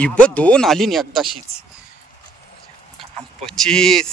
इब दोन आली नि एकदाशीच काम 25.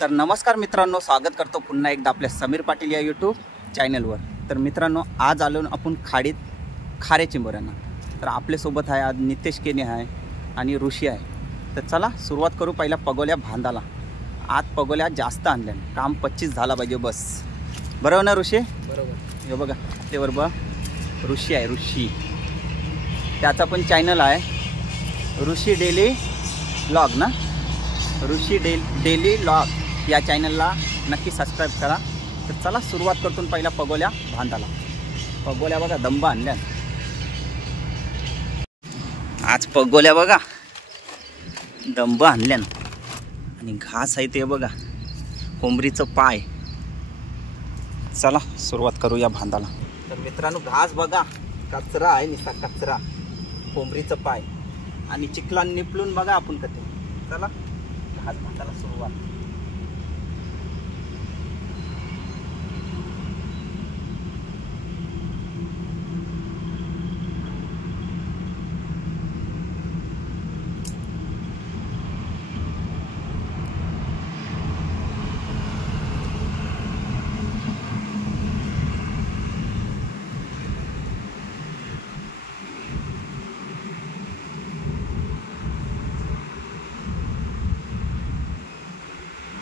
तर नमस्कार मित्रांनो, स्वागत करतो पुन्हा एकदा आपल्या समीर पाटील या यूट्यूब चॅनलवर. तर मित्रांनो, आज आलो आपण खाडीत खारे चिंबोऱ्यांना. तर आपल्यासोबत आहे आज नितेश केने आहे आणि ऋषी आहे. तर चला सुरुवात करू पहिल्या पगोल्या बांधाला. आज पगोल्या जास्त आणल्या, काम 25 झाला पाहिजे बस. बरोबर ना ऋषी? बरोबर. हे बघा ते बरोबर ऋषी आहे, ऋषी. त्याचा पण चॅनल आहे ऋषी डेली व्लॉग ना, ऋषी डेली व्लॉग या चॅनलला नक्की सबस्क्राईब करा. तर चला सुरुवात करतो पहिल्या पगोल्या बांधाला. पगोल्या बघा दंब आणल्या आज. पगोल्या बघा दंब आणल्या आणि घास आहे ते बघा, कोंबरीचं पाय. चला सुरुवात करू या बांधाला. तर मित्रांनो, घास बघा कचरा आहे, निसा कचरा, कोंबरीचं पाय आणि चिखला निपलून बघा आपण कधी. चला घास बांधाला सुरुवात.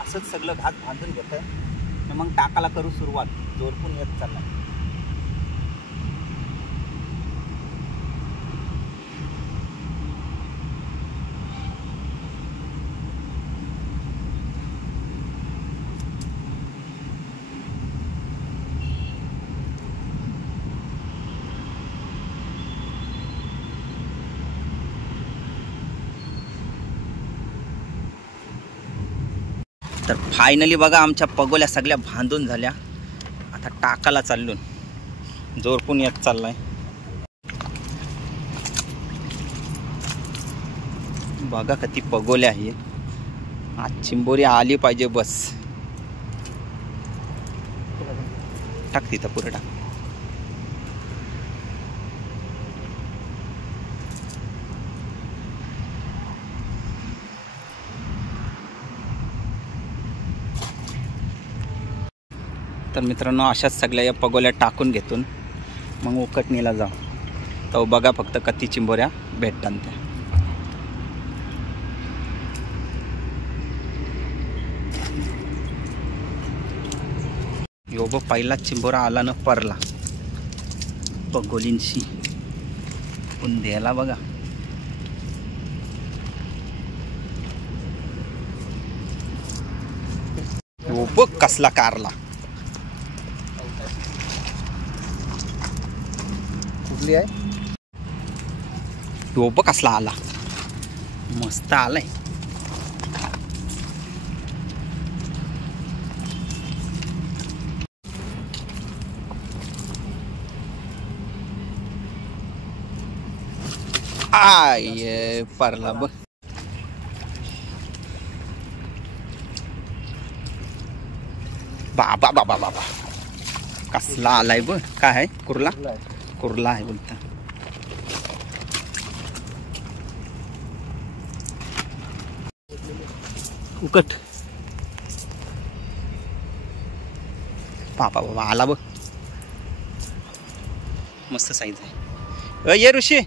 असंच सगळं घास बांधून घेतं, मग टाकाला करू सुरुवात. जोरपून येत चालला. तर फायनली बघा आमच्या पगोल्या सगळ्या बांधून झाल्या. आता टाकाला चालून जोरपून येत चाललाय. बघा किती पगोल्या आहे. आज चिंबोरी आली पाहिजे बस. टाक तिथं पुढे टाक. तर मित्रांनो, अशाच सगळ्या या पगोल्या टाकून घेतून मग उकटणीला जाऊ. तर बघा फक्त किती चिंबोऱ्या भेटतात त्या. यो पहिला चिंबोरा आला न परला पगोलींशी पण द्यायला बघा. यो बघ कसला कारला. डोब कसला आला, मस्त आलाय. आय परला बघ. बाबा बाबा बाबा कसला आलाय बघ. काय आहे? कुर्ला, कुर्ला आहे बोलता. उकट बाबा बाबा आला बघ, मस्त साईज आहे. ये ऋषी.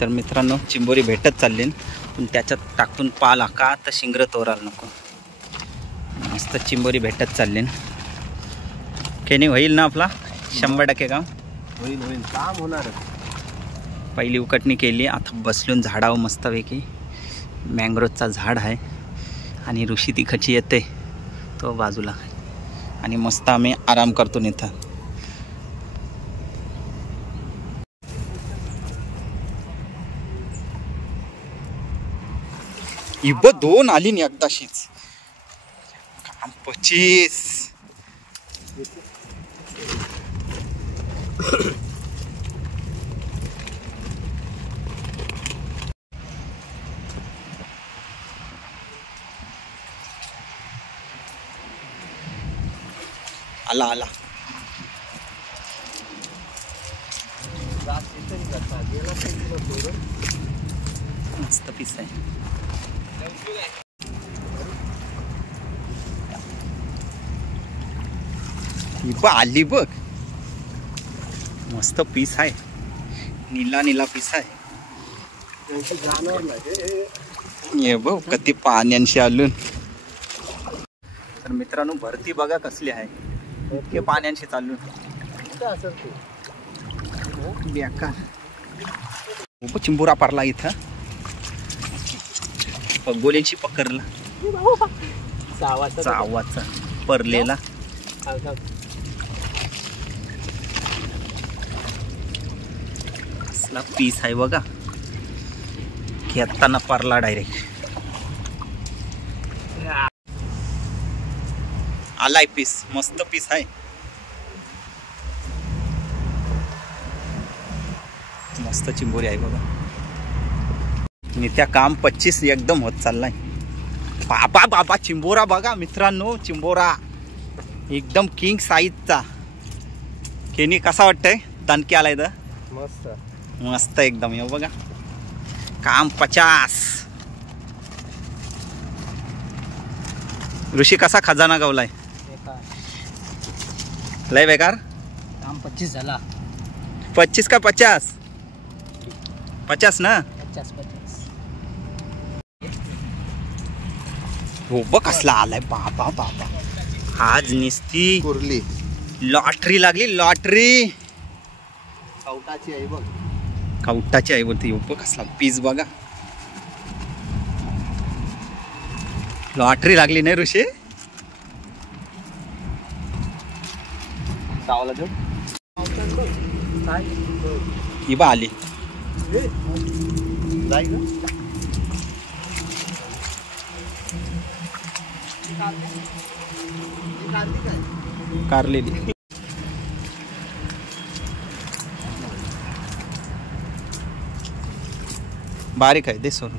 तर मित्रांनो, चिंबोरी भेटत चालली पण त्याच्यात टाकून पाला का तर शिंगर तोरायला नको. मस्त चिंबोरी भेटत चालली. केने होईल ना आपला 100% काम होईल. होईल काम होणार. पहिली उकटणी केली. आता बसलून झाडावर मस्तपैकी. मँग्रोवचा झाड आहे आणि ऋषी तिकडची येते तो बाजूला आणि मस्त आम्ही आराम करतो इथं. इब दोन आली नि एकदाशीच काम 25. आला आला. मस्त पीस आहे. ही बघ आली बघ, मस्त पीस आहे. नीला नीला पीस आहे. हे बघ कधी पाण्याशी आलून. तर मित्रांनो भरती बघा कसली आहे, इतके पाण्याशी चालून बेकार. चिंबुरा पारला इथं गोल्यांशी पकडला. चावाचा परलेला. कसला पीस आहे बघा, खेळताना पारला डायरेक्ट. आलाय पीस, मस्त पीस आहे. मस्त चिंबोरी आहे बघा. नित्या काम 25 एकदम होत चाललाय. बाबा बाबा चिंबोरा बघा मित्रांनो, चिंबोरा एकदम किंग साईजचा. केनी कसा वाटतंय? दणके आलाय तर मस्त मस्त एकदम. हे बघा काम 50. ऋषी कसा खजाना गावलाय? लय बेकार. काम 25 झाला. 25 का 50? 50 ना. 50. हो बघ कसला आलाय. बाबा बाबा आज निस्ती कुर्ली लॉटरी लागली. लॉटरी कवटाची आहे बघ. कवटाची आहे बोलते. बघ कसला पीस बघा. लॉटरी लागली नाही ऋषी? सावला देऊ ही बा आली. कारलेली. बारीक आहे दे सोर.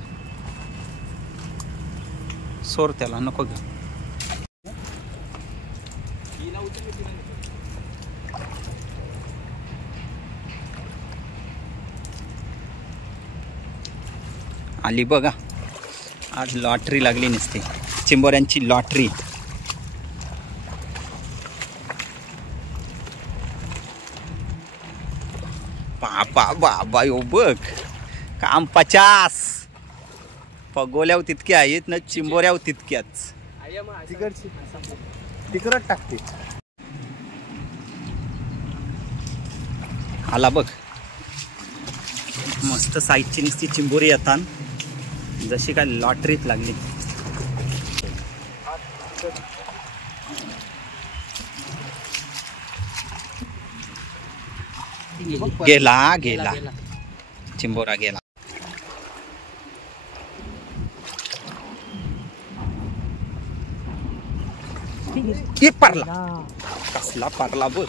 सोर त्याला नको घ्या. आली बघा. आज लॉटरी लागली नसते, चिंबोऱ्यांची लॉटरी. बाबा बाबा यो बघ काम 50. पगोल्यावर तितके आहेत ना, चिंबोऱ्यावर तितक्याच. तिकडच टाकते. आला बघ मस्त साईजची नुसती चिंबोरी येतात, जशी काय लॉटरीत लागली. गेला गेला चिंबोरा गेला. हे पारला. कसला पारला बघ.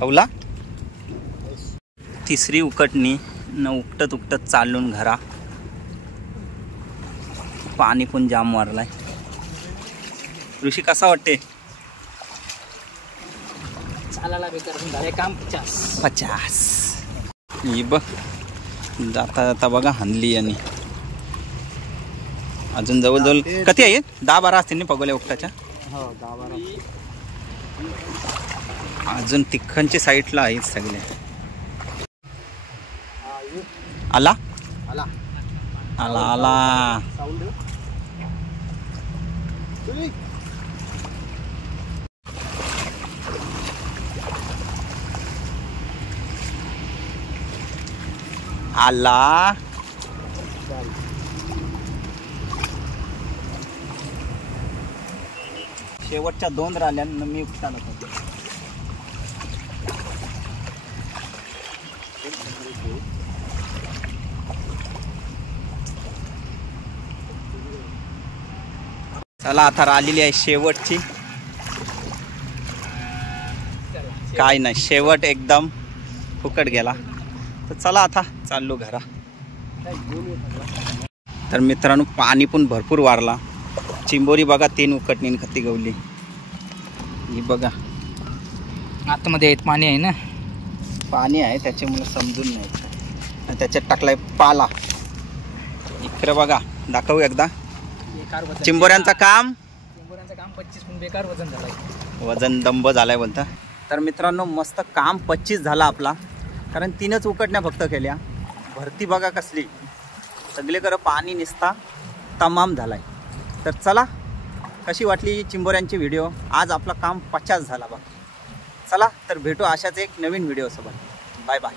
कवला. तिसरी उकटणी न उकटत उकटत चालून घरा. पाणी पण जाम मारलाय. ऋषी कसा वाटते? चालायला बेकार काम 50. ही बघ जाता जाता बघा हाणली. यांनी अजून जवळजवळ किती आहेत? 10-12 असतील ना पगोल्या उकटाच्या. हो 10-12. अजून तिखनच्या साईडला आहेत सगळे. आला आला आला आला. आला. शेवटच्या 2 राहिल्यानं मी उपटाला होतो. चला आता राहिलेली आहे शेवटची. काय नाही, शेवट एकदम फुकट गेला. तर चला आता चाललो घरा. तर मित्रांनो पाणी पण भरपूर वारला. चिंबोरी बघा 3 उकटणी खत्ती गवली. ही बघा आतमध्ये आहेत, पाणी आहे ना. पाणी आहे त्याच्यामुळे समजून नाही. आणि त्याच्यात टाकलाय पाला. इकडे बघा, दाखवू एकदा. बेकार वजन. चिंबोऱ्यांचं काम, चिंबोऱ्यांचं काम 25 पण बेकार वजन झालंय. वजन दंब झालाय बोलता. तर मित्रांनो मस्त काम 25 झाला आपला, कारण 3च उकटण्या फक्त केल्या. भरती बघा कसली, सगळीकडे पाणी निसता तमाम झालाय. तर चला, कशी वाटली चिंबोऱ्यांची व्हिडिओ. आज आपलं काम 50 झाला बघा. चला तर भेटू अशाच एक नवीन व्हिडिओ सोबत. Bye bye.